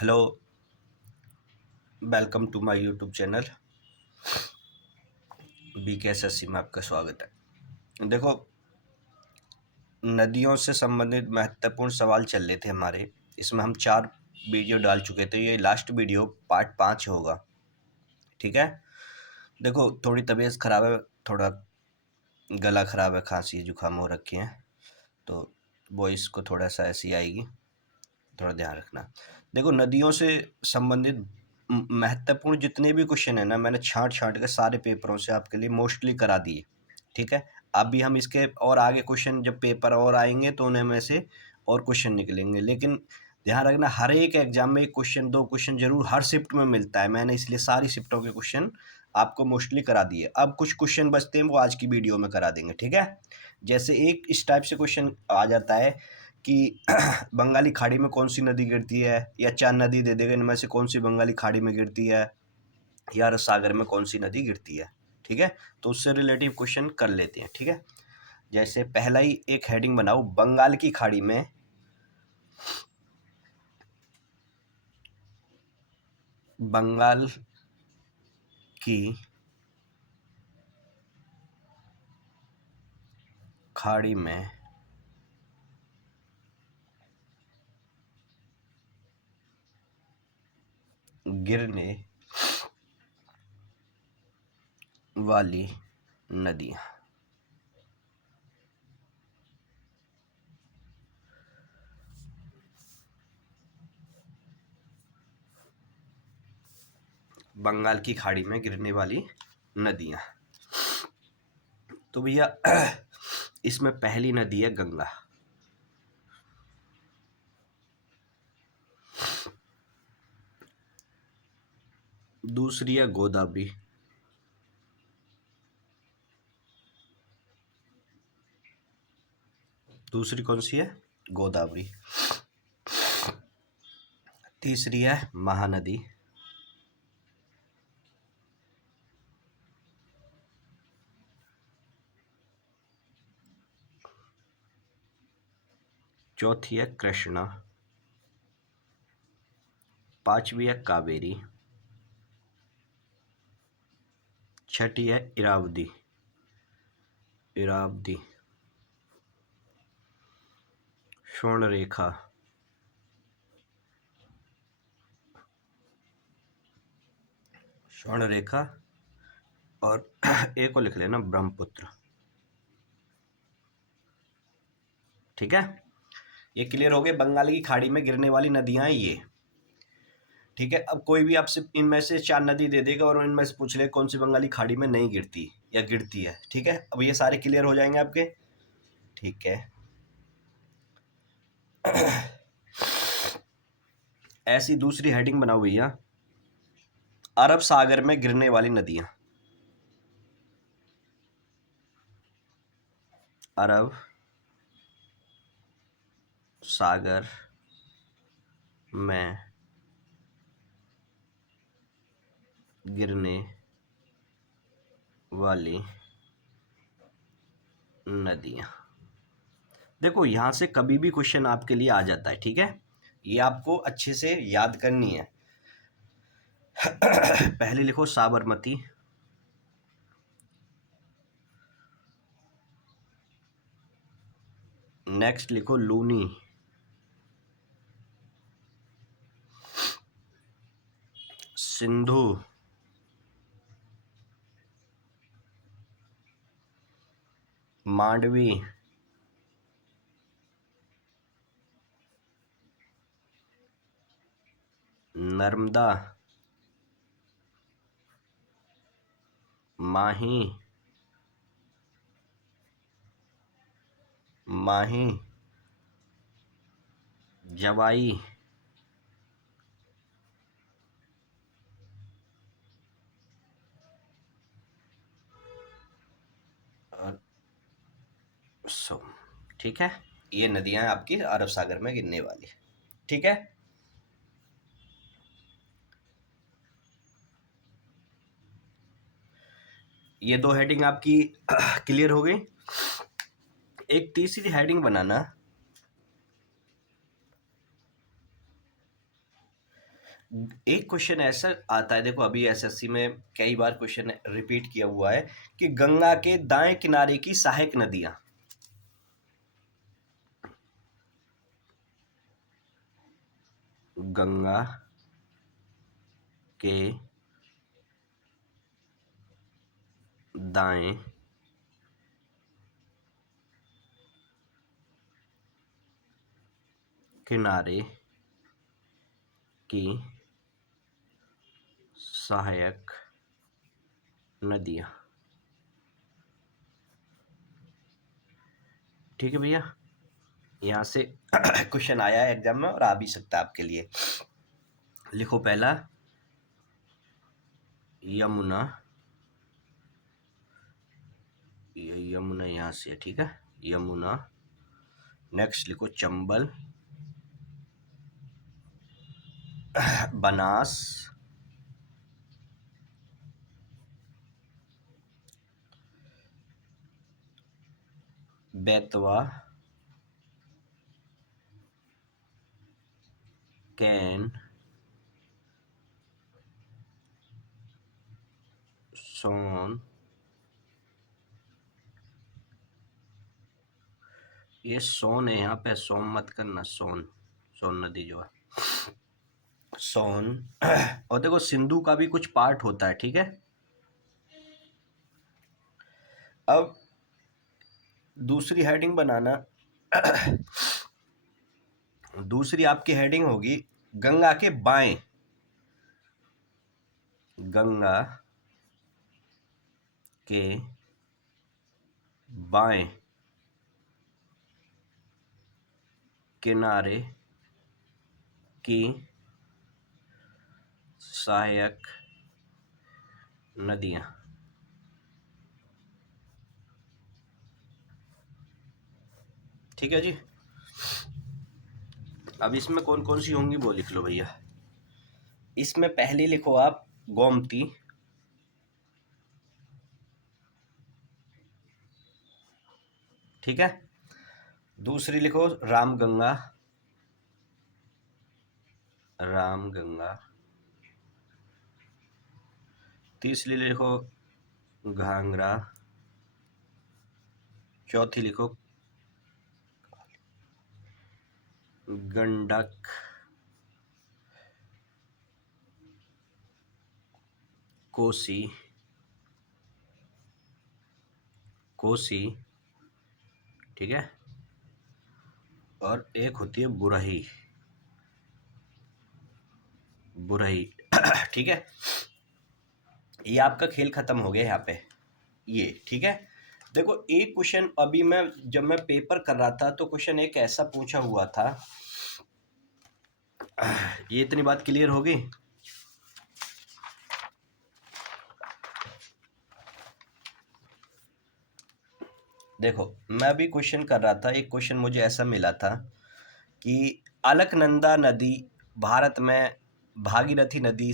Hello, welcome to my YouTube channel BKSSC में आपका स्वागत है। देखो, नदियों से संबंधित महत्वपूर्ण सवाल चल रहे थे हमारे। इसमें हम 4 वीडियो डाल चुके थे। ये लास्ट वीडियो पार्ट 5 होगा। ठीक है। देखो, थोड़ी तबीयत खराब है, थोड़ा गला खराब है, खांसी जुकाम हो रखे हैं, तो वॉइस को थोड़ा सा ऐसी आएगी, थोड़ा ध्यान रखना। देखो, नदियों से संबंधित महत्वपूर्ण जितने भी क्वेश्चन है ना, मैंने छांट छांट के सारे पेपरों से आपके लिए मोस्टली करा दिए। ठीक है। अभी हम इसके और आगे क्वेश्चन जब पेपर और आएंगे तो उनमें से और क्वेश्चन निकलेंगे, लेकिन ध्यान रखना हर एक एग्जाम में एक क्वेश्चन 2 क्वेश्चन जरूर हर शिफ्ट में मिलता है। मैंने इसलिए सारी शिफ्टों के क्वेश्चन आपको मोस्टली करा दिए। अब कुछ क्वेश्चन बचते हैं, वो आज की वीडियो में करा देंगे। ठीक है। जैसे एक इस टाइप से क्वेश्चन आ जाता है कि बंगाली खाड़ी में कौन सी नदी गिरती है, या 4 नदी दे देगा, इनमें से कौन सी बंगाली खाड़ी में गिरती है, या अरब सागर में कौन सी नदी गिरती है। ठीक है। तो उससे रिलेटिव क्वेश्चन कर लेते हैं। ठीक है। जैसे पहला ही एक हेडिंग बनाओ, बंगाल की खाड़ी में बंगाल की खाड़ी में गिरने वाली नदियां। बंगाल की खाड़ी में गिरने वाली नदियां। तो भैया इसमें पहली नदी है गंगा। दूसरी है गोदावरी। दूसरी कौन सी है? गोदावरी। तीसरी है महानदी। चौथी है कृष्णा। पांचवी है कावेरी। छठी है इरावदी। इरावदी। स्वर्णरेखा। स्वर्णरेखा। और एक को लिख लेना, ब्रह्मपुत्र। ठीक है। ये क्लियर हो गए, बंगाल की खाड़ी में गिरने वाली नदियां हैं ये। ठीक है। अब कोई भी आपसे इनमें से 4 नदी दे देगा और इनमें से पूछ ले कौन सी बंगाली खाड़ी में नहीं गिरती या गिरती है। ठीक है। अब ये सारे क्लियर हो जाएंगे आपके। ठीक है। ऐसी दूसरी हेडिंग बनाओ भैया, अरब सागर में गिरने वाली नदियां। अरब सागर में गिरने वाली नदियां। देखो, यहां से कभी भी क्वेश्चन आपके लिए आ जाता है। ठीक है। ये आपको अच्छे से याद करनी है। पहले लिखो साबरमती। नेक्स्ट लिखो लूनी। सिंधु। मांडवी। नर्मदा। माही। माही। जवाई। और सो। ठीक है। ये नदियां आपकी अरब सागर में गिरने वाली। ठीक है। ये 2 हेडिंग आपकी क्लियर हो गई। एक तीसरी हेडिंग बनाना, एक क्वेश्चन ऐसा आता है, देखो अभी एसएससी में कई बार क्वेश्चन रिपीट किया हुआ है कि गंगा के दाएं किनारे की सहायक नदियां। गंगा के दाएं किनारे की सहायक नदियां। ठीक है भैया, यहाँ से क्वेश्चन आया है एग्जाम में और आ भी सकता है आपके लिए। लिखो पहला यमुना, ये यमुना यहाँ से, ठीक है, यमुना। नेक्स्ट लिखो चंबल, बनास, बेतवा, कैन, सोन। ये सोन है, यहाँ पे सोन मत करना, सोन, सोन नदी जो है, सोन। और देखो सिंधु का भी कुछ पार्ट होता है, ठीक है। अब दूसरी हेडिंग बनाना। दूसरी आपकी हेडिंग होगी गंगा के बाएं, गंगा के बाएं किनारे की सहायक नदियां। ठीक है जी। अब इसमें कौन कौन सी होंगी वो लिख लो भैया। इसमें पहली लिखो आप गोमती, ठीक है। दूसरी लिखो रामगंगा, रामगंगा। तीसरी लिखो घाघरा। चौथी लिखो गंडक। कोसी, कोसी, ठीक है। और एक होती है बुरही, बुरही। ठीक है, ये आपका खेल खत्म हो गया यहाँ पे, ये ठीक है। देखो एक क्वेश्चन अभी मैं जब मैं पेपर कर रहा था तो क्वेश्चन एक ऐसा पूछा हुआ था, ये इतनी बात क्लियर होगी। देखो मैं अभी क्वेश्चन कर रहा था, एक क्वेश्चन मुझे ऐसा मिला था कि अलकनंदा नदी भारत में भागीरथी नदी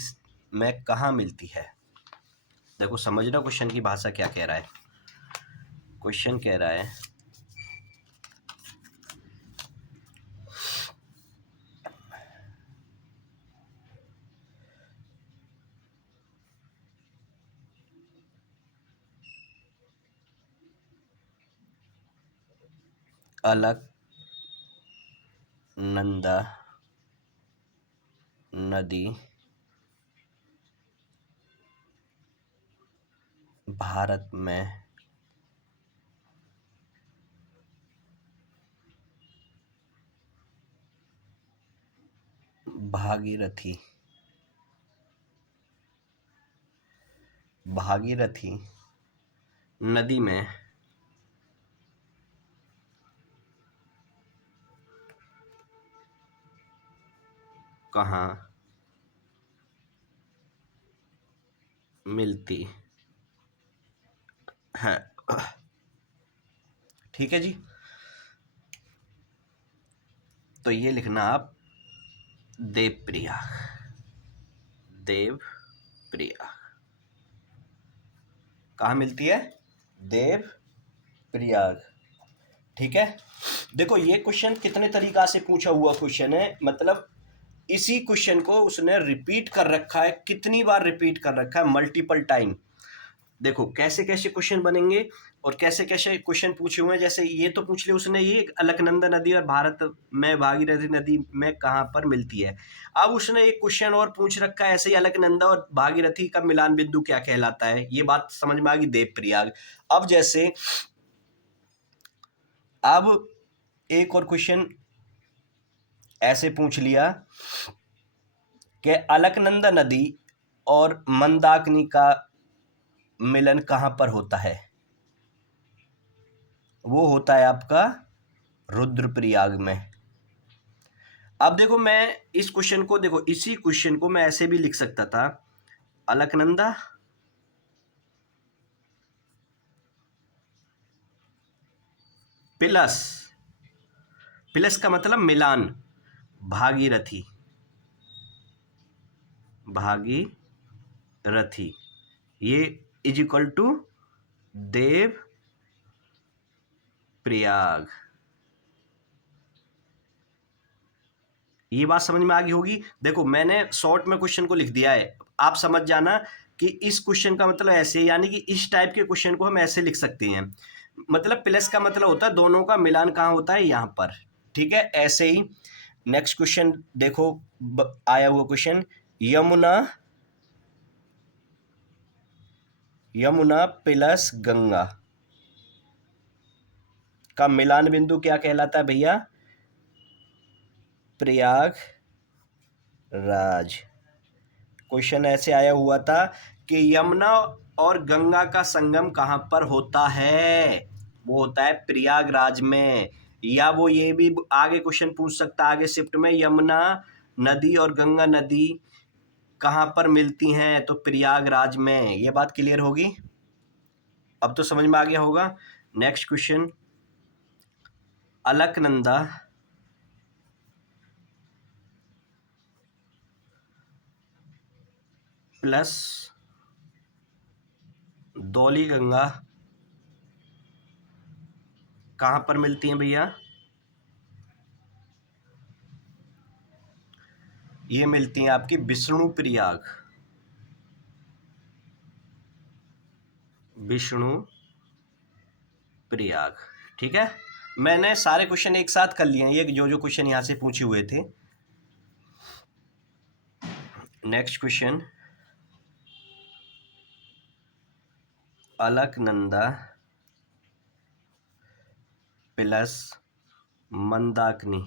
में कहाँ मिलती है। देखो समझना क्वेश्चन की भाषा क्या कह रहा है। क्वेश्चन कह रहा है अलकनंदा नदी भारत में भागीरथी, भागीरथी नदी में कहाँ मिलती है। ठीक है जी, तो ये लिखना आप देवप्रिया, देवप्रिया कहाँ मिलती है, देवप्रयाग। ठीक है। देखो ये क्वेश्चन कितने तरीका से पूछा हुआ क्वेश्चन है, मतलब इसी क्वेश्चन को उसने रिपीट कर रखा है, कितनी बार रिपीट कर रखा है, मल्टीपल टाइम। देखो कैसे कैसे क्वेश्चन बनेंगे और कैसे कैसे क्वेश्चन पूछे हुए हैं। जैसे ये तो पूछ लिया उसने, ये अलकनंदा नदी और भारत में भागीरथी नदी में कहाँ पर मिलती है। अब उसने एक क्वेश्चन और पूछ रखा है ऐसे ही, अलकनंदा और भागीरथी का मिलान बिंदु क्या कहलाता है। ये बात समझ में आ गई, देवप्रयाग। अब जैसे अब एक और क्वेश्चन ऐसे पूछ लिया कि अलकनंदा नदी और मंदाकिनी का मिलन कहाँ पर होता है। वो होता है आपका रुद्रप्रयाग में। अब देखो मैं इस क्वेश्चन को, देखो इसी क्वेश्चन को मैं ऐसे भी लिख सकता था, अलकनंदा प्लस, प्लस का मतलब मिलान, भागीरथी, भागीरथी ये is equal to Dev Prayag. ये बात समझ में आ गई होगी। देखो मैंने शॉर्ट में क्वेश्चन को लिख दिया है, आप समझ जाना कि इस क्वेश्चन का मतलब ऐसे, यानी कि इस टाइप के क्वेश्चन को हम ऐसे लिख सकते हैं। मतलब प्लस का मतलब होता है दोनों का मिलान कहाँ होता है, यहाँ पर। ठीक है, ऐसे ही नेक्स्ट क्वेश्चन देखो, आया हुआ क्वेश्चन, यमुना, यमुना प्लस गंगा का मिलान बिंदु क्या कहलाता है भैया, प्रयागराज। क्वेश्चन ऐसे आया हुआ था कि यमुना और गंगा का संगम कहाँ पर होता है, वो होता है प्रयागराज में। या वो ये भी आगे क्वेश्चन पूछ सकता है आगे शिफ्ट में, यमुना नदी और गंगा नदी कहाँ पर मिलती हैं, तो प्रयागराज में। ये बात क्लियर होगी, अब तो समझ में आ गया होगा। Next question, Alaknanda plus Dhauli Ganga कहाँ पर मिलती हैं भैया, ये मिलती हैं आपकी विष्णु प्रयाग, विष्णु प्रयाग। ठीक है, मैंने सारे क्वेश्चन एक साथ कर लिए हैं, ये जो जो क्वेश्चन यहाँ से पूछे हुए थे। Next question, Alaknanda plus Mandakini,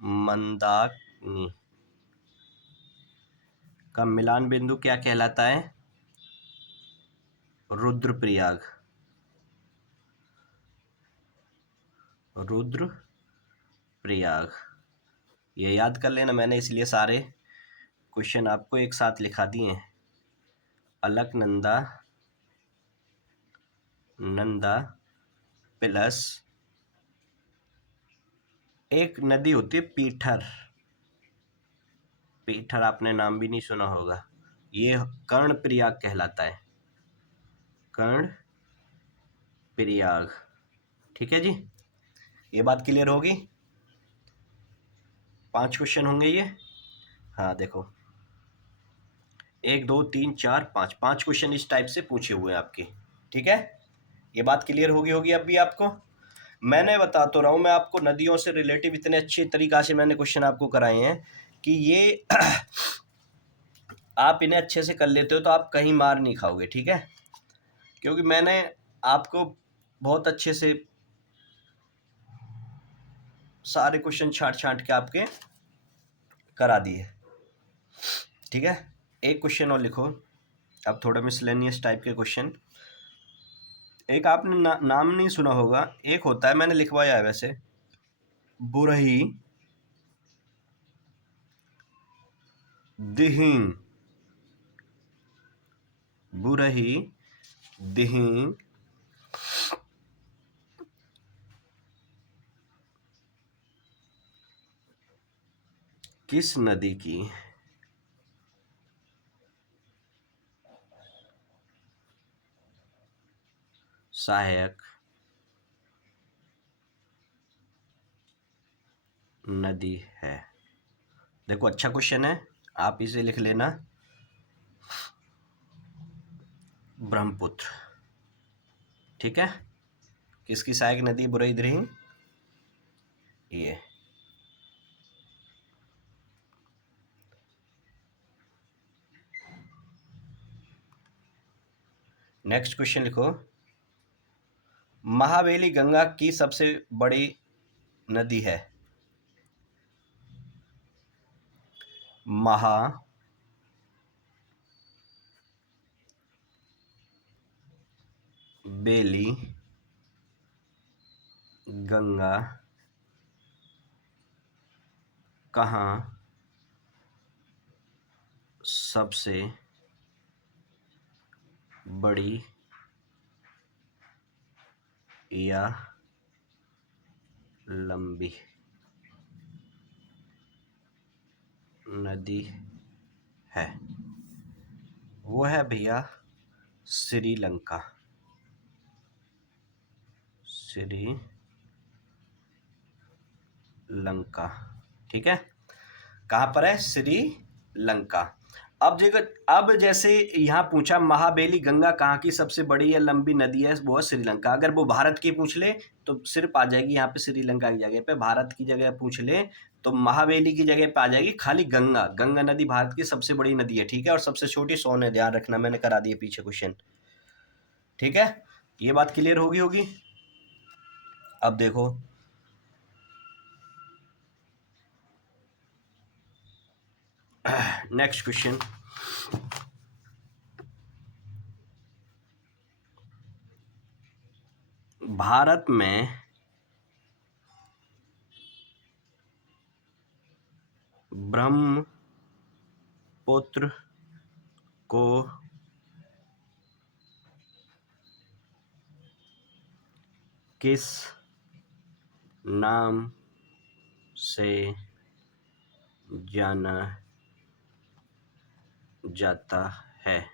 Mandakini का मिलान बिंदु क्या कहलाता है, रुद्रप्रयाग, रुद्रप्रयाग। ये याद कर लेना, मैंने इसलिए सारे क्वेश्चन आपको एक साथ लिखा दिए हैं। अलकनंदा, नंदा प्लस एक नदी होती है पीठर, पीठर आपने नाम भी नहीं सुना होगा, ये कर्णप्रयाग कहलाता है, कर्णप्रयाग। ठीक है जी, ये बात क्लियर होगी। 5 क्वेश्चन होंगे ये। हाँ देखो, 1 2 3 4 5, 5 क्वेश्चन इस टाइप से पूछे हुए हैं आपके। ठीक है, ये बात क्लियर होगी अब भी आपको। मैंने बता तो रहा हूँ, मैं आपको नदियों से रिलेटिव इतने अच्छे तरीका से मैंने क्वेश्चन आपको कराए हैं कि ये आप इन्हें अच्छे से कर लेते हो तो आप कहीं मार नहीं खाओगे। ठीक है, क्योंकि मैंने आपको बहुत अच्छे से सारे क्वेश्चन छांट छांट के आपके करा दिए। ठीक है, एक क्वेश्चन और लिखो, अब थोड़ा मिसलेनियस टाइप के क्वेश्चन। एक आपने नाम नहीं सुना होगा, एक होता है, मैंने लिखवाया है वैसे, बुरही दिहिंग, बुरही दिहिंग किस नदी की सहायक नदी है। देखो अच्छा क्वेश्चन है, आप इसे लिख लेना, ब्रह्मपुत्र। ठीक है, किसकी सहायक नदी बुरईदरहिंग, ये। नेक्स्ट क्वेश्चन लिखो, महावेली गंगा की सबसे बड़ी नदी है। महावेली गंगा कहाँ सबसे बड़ी या लंबी नदी है? वो है भैया श्रीलंका। श्रीलंका, ठीक है। कहाँ पर है? श्रीलंका। अब देखो, अब जैसे यहाँ पूछा महाबेली गंगा कहाँ की सबसे बड़ी या लंबी नदी है, वो है श्रीलंका। अगर वो भारत की पूछ ले तो सिर्फ आ जाएगी यहाँ पे श्रीलंका की जगह पे। भारत की जगह पूछ ले तो महाबेली की जगह पे आ जाएगी खाली गंगा। गंगा नदी भारत की सबसे बड़ी नदी है, ठीक है, और सबसे छोटी सोन है, ध्यान रखना, मैंने करा दिया पीछे क्वेश्चन। ठीक है, ये बात क्लियर होगी। अब देखो, नेक्स्ट क्वेश्चन, भारत में ब्रह्मपुत्र को किस नाम से जाना जाता है?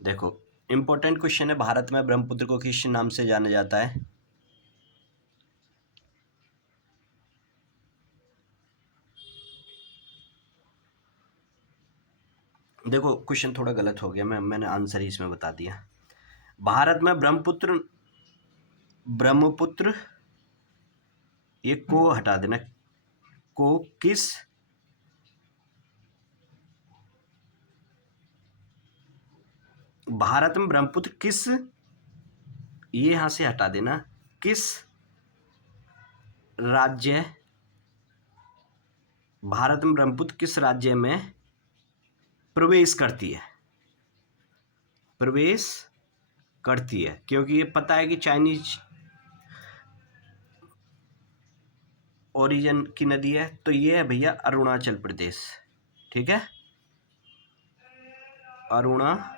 देखो इंपॉर्टेंट क्वेश्चन है, भारत में ब्रह्मपुत्र को किस नाम से जाना जाता है? देखो क्वेश्चन थोड़ा गलत हो गया, मैंने आंसर ही इसमें बता दिया। भारत में ब्रह्मपुत्र, ये को हटा देना, को किस भारत में ब्रह्मपुत्र किस, ये यहां से हटा देना, किस राज्य, भारत में ब्रह्मपुत्र किस राज्य में प्रवेश करती है? प्रवेश करती है, क्योंकि ये पता है कि चाइनीज ओरिजिन की नदी है, तो ये है भैया अरुणाचल प्रदेश। ठीक है, अरुणाचल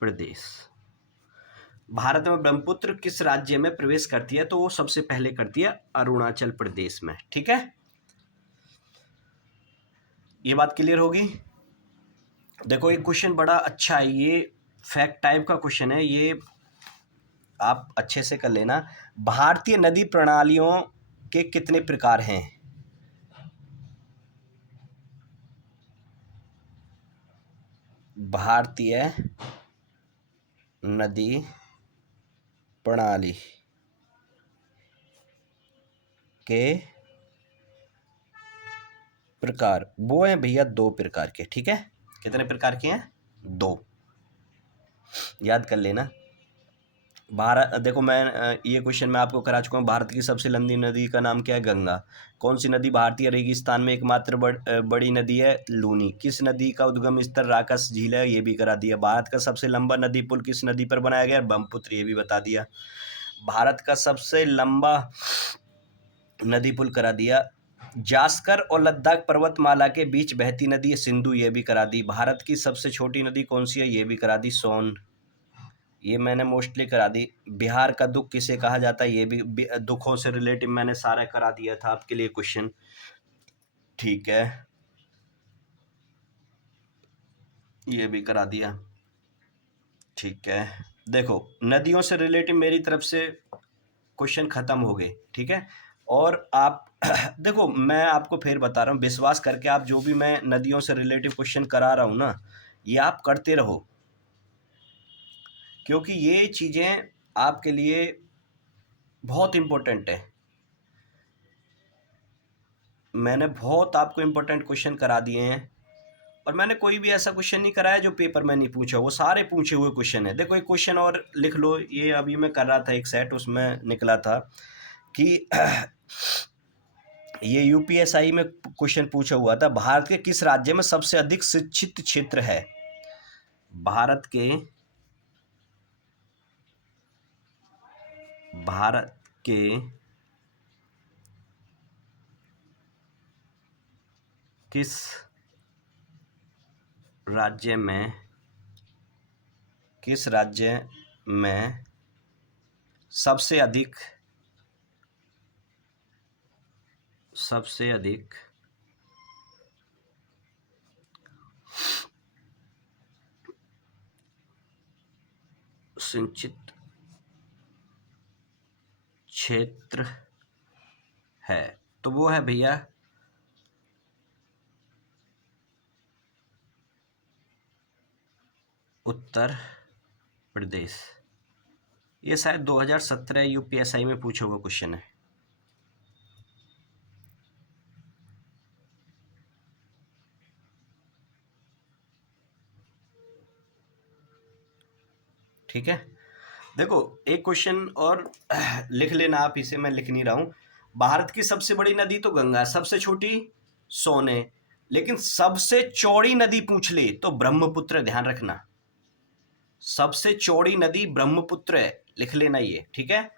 प्रदेश। भारत में ब्रह्मपुत्र किस राज्य में प्रवेश करती है? तो वो सबसे पहले करती है अरुणाचल प्रदेश में। ठीक है, ये बात क्लियर होगी। देखो एक क्वेश्चन बड़ा अच्छा है, ये फैक्ट टाइप का क्वेश्चन है, ये आप अच्छे से कर लेना। भारतीय नदी प्रणालियों के कितने प्रकार हैं? भारतीय नदी प्रणाली के प्रकार वो हैं भैया 2 प्रकार के। ठीक है, कितने प्रकार के हैं? 2, याद कर लेना। भारत, देखो मैं ये क्वेश्चन मैं आपको करा चुका हूँ। भारत की सबसे लंबी नदी का नाम क्या है? गंगा। कौन सी नदी भारतीय रेगिस्तान में एकमात्र बड़ी नदी है? लूनी। किस नदी का उद्गम स्थल राकस झील है? ये भी करा दिया। भारत का सबसे लंबा नदी पुल किस नदी पर बनाया गया? ब्रह्मपुत्र, ये भी बता दिया। भारत का सबसे लंबा नदी पुल करा दिया। जास्कर और लद्दाख पर्वतमाला के बीच बहती नदी है सिंधु, ये भी करा दी। भारत की सबसे छोटी नदी कौन सी है? ये भी करा दी, सोन, ये मैंने मोस्टली करा दी। बिहार का दुख किसे कहा जाता है? ये भी दुखों से रिलेटिव मैंने सारा करा दिया था आपके लिए क्वेश्चन। ठीक है, ये भी करा दिया। ठीक है, देखो नदियों से रिलेटिव मेरी तरफ से क्वेश्चन ख़त्म हो गए, ठीक है। और आप देखो, मैं आपको फिर बता रहा हूँ, विश्वास करके आप जो भी मैं नदियों से रिलेटिव क्वेश्चन करा रहा हूँ ना, ये आप करते रहो, क्योंकि ये चीज़ें आपके लिए बहुत इम्पोर्टेंट है। मैंने बहुत आपको इम्पोर्टेंट क्वेश्चन करा दिए हैं, और मैंने कोई भी ऐसा क्वेश्चन नहीं कराया जो पेपर में नहीं पूछा, वो सारे पूछे हुए क्वेश्चन है। देखो एक क्वेश्चन और लिख लो, ये अभी मैं कर रहा था एक सेट, उसमें निकला था कि ये यूपीएसआई में क्वेश्चन पूछा हुआ था, भारत के किस राज्य में सबसे अधिक शिक्षित क्षेत्र है? भारत के किस राज्य में सबसे अधिक सिंचित क्षेत्र है? तो वो है भैया उत्तर प्रदेश। ये शायद 2017 यूपीएसआई में पूछा हुआ क्वेश्चन है। ठीक है, देखो एक क्वेश्चन और लिख लेना आप, इसे मैं लिख नहीं रहा हूँ। भारत की सबसे बड़ी नदी तो गंगा, सबसे छोटी सोन है, लेकिन सबसे चौड़ी नदी पूछ ले तो ब्रह्मपुत्र, ध्यान रखना, सबसे चौड़ी नदी ब्रह्मपुत्र है, लिख लेना ये, ठीक है।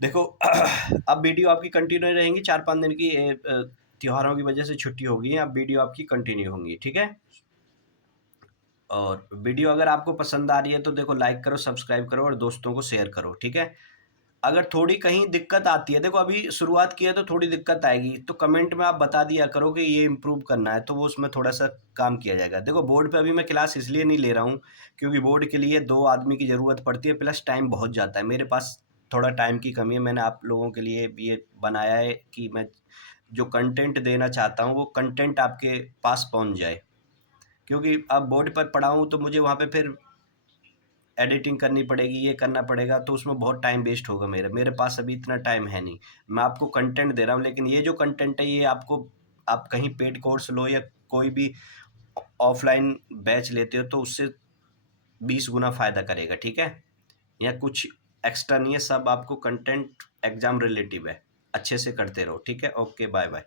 देखो अब वीडियो आपकी कंटिन्यू रहेंगी, 4-5 दिन की त्योहारों की वजह से छुट्टी होगी, अब वीडियो आपकी कंटिन्यू होंगी, ठीक है। और वीडियो अगर आपको पसंद आ रही है तो देखो लाइक करो, सब्सक्राइब करो और दोस्तों को शेयर करो, ठीक है। अगर थोड़ी कहीं दिक्कत आती है, देखो अभी शुरुआत की है तो थोड़ी दिक्कत आएगी, तो कमेंट में आप बता दिया करो कि ये इम्प्रूव करना है, तो वो उसमें थोड़ा सा काम किया जाएगा। देखो बोर्ड पे अभी मैं क्लास इसलिए नहीं ले रहा हूँ क्योंकि बोर्ड के लिए 2 आदमी की ज़रूरत पड़ती है, प्लस टाइम बहुत जाता है, मेरे पास थोड़ा टाइम की कमी है। मैंने आप लोगों के लिए ये बनाया है कि मैं जो कंटेंट देना चाहता हूँ वो कंटेंट आपके पास पहुँच जाए, क्योंकि अब बोर्ड पर पढ़ाऊँ तो मुझे वहाँ पे फिर एडिटिंग करनी पड़ेगी, ये करना पड़ेगा, तो उसमें बहुत टाइम वेस्ट होगा मेरे पास अभी इतना टाइम है नहीं। मैं आपको कंटेंट दे रहा हूँ, लेकिन ये जो कंटेंट है ये आपको, आप कहीं पेड कोर्स लो या कोई भी ऑफलाइन बैच लेते हो तो उससे 20 गुना फ़ायदा करेगा, ठीक है। या कुछ एक्स्ट्रा नहीं है, सब आपको कंटेंट एग्ज़ाम रिलेटिव है, अच्छे से करते रहो, ठीक है। Okay, bye bye.